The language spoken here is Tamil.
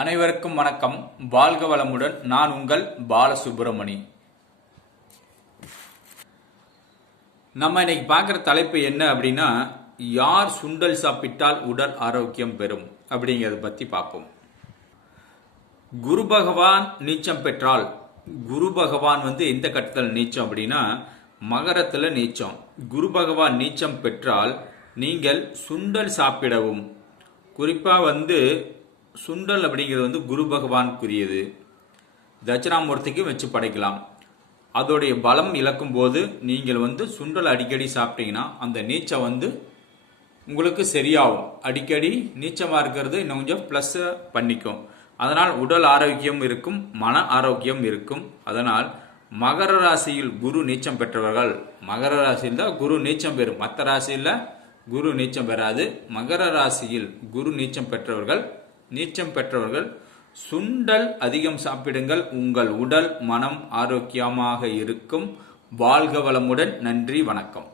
அனைவருக்கும் வணக்கம். வாழ்க வளமுடன். நான் உங்கள் பாலசுப்ரமணி. நம்ம இன்னைக்கு பார்க்குற தலைப்பு என்ன அப்படின்னா, யார் சுண்டல் சாப்பிட்டால் உடல் ஆரோக்கியம் பெறும் அப்படிங்கிறத பற்றி பார்ப்போம். குரு பகவான் நீச்சம் பெற்றால், குரு பகவான் எந்த கட்டத்தில் நீச்சம் அப்படின்னா மகரத்தில் நீச்சம். குரு பகவான் நீச்சம் பெற்றால் நீங்கள் சுண்டல் சாப்பிடவும், குறிப்பாக சுண்டல் அப்படிங்கிறது குரு பகவானுக்குரியது. தட்சிணாமூர்த்திக்கு வச்சு படைக்கலாம். அதோடைய பலம் இழக்கும் போது நீங்கள் சுண்டல் அடிக்கடி சாப்பிட்டீங்கன்னா அந்த நீச்சம் உங்களுக்கு சரியாகும். அடிக்கடி நீச்சமாக இருக்கிறது இன்னும் கொஞ்சம் ப்ளஸ் பண்ணிக்கும். அதனால் உடல் ஆரோக்கியம் இருக்கும், மன ஆரோக்கியம் இருக்கும். அதனால் மகர ராசியில் குரு நீச்சம் பெற்றவர்கள், மகர ராசியில் தான் குரு நீச்சம் பெறும், மற்ற ராசியில் குரு நீச்சம் பெறாது. மகர ராசியில் குரு நீச்சம் பெற்றவர்கள் சுண்டல் அதிகம் சாப்பிடுங்கள். உங்கள் உடல் மனம் ஆரோக்கியமாக இருக்கும். வாழ்க வளமுடன். நன்றி, வணக்கம்.